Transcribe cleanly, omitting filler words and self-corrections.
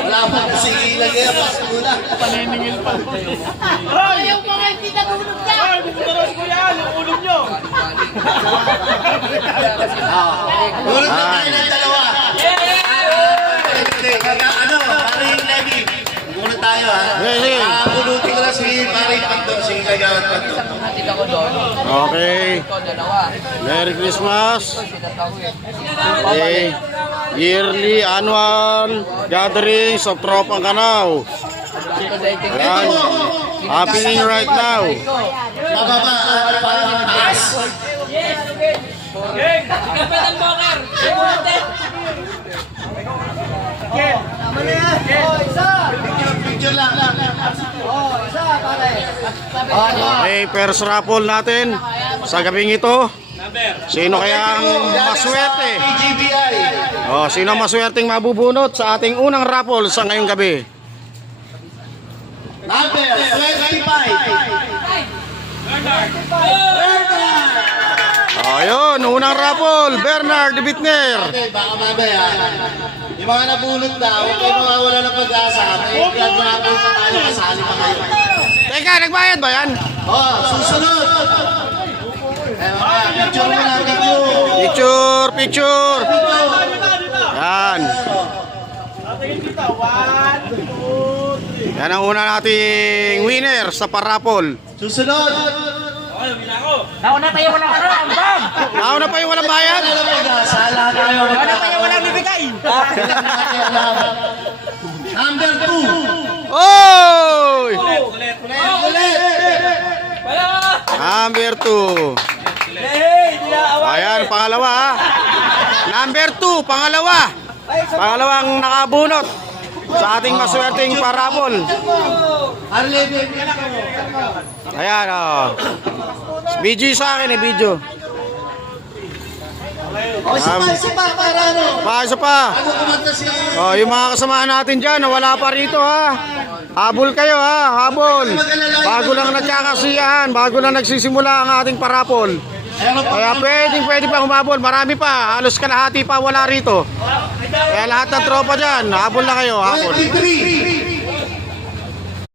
Wala pa kasi ilagay ang pasula. Paniningil pa. Yung mga hindi natulog na! Ay, bumunaros ko yan, yung ulo nyo. Tulog na tayo ng dalawa. Ano, paring Levi. Muna tayo ha. Pulutin ko lang si paring Pantong, si Kagawad Pantong. Okay. Merry Christmas. Okay. Yearly annual gatherings of Tropang Canao. Ayan. Happening right now. Pababa, taas. Kapatang Bokar! Picture lang. Okay, first raffle natin sa gabing ito. Sino kaya ang maswerte? PGBI. Oh, sino ang maswerteng mabubunot sa ating unang raffle sa ngayong gabi? Number 25. Oh, yun, unang raffle, Bernard de Bitner. Okay, baka mamaya. Yung mga nabunot na, huwag kayo mawawala ng pag-asa. May grab-grabble pa tayo, kasali pa kayo. Teka, nagbayad ba yan? Oh, susunod. Picture mo na, picture. Picture. Yan. Yan ang una nating winner sa parapol. Susunod. Nauna pa yung walang karoon, Bob! Nauna pa yung walang bayad? Ano lang pag-asa, lahat tayo. Nauna pa yung walang bibigay! Number 2. Oy! Ulit. Number 2. Ayan, pangalawa ha. Number 2, pangalawa. Pangalawang nakabunot sa ating maswerteng parapol. Ayan, oh. Video sa akin video. O, isa pa, para ano? Isa pa. Ano kumanta siya? Oh, yung mga kasamahan natin dyan, wala pa rito ha. Habol kayo ha, habol. Bago lang nagkakasiyahan, bago lang nagsisimula ang ating parapol. Kaya pwede pa humabol, marami pa, halos kalahati pa wala rito. Kaya lahat ng tropa dyan, habol na kayo, habol. 23.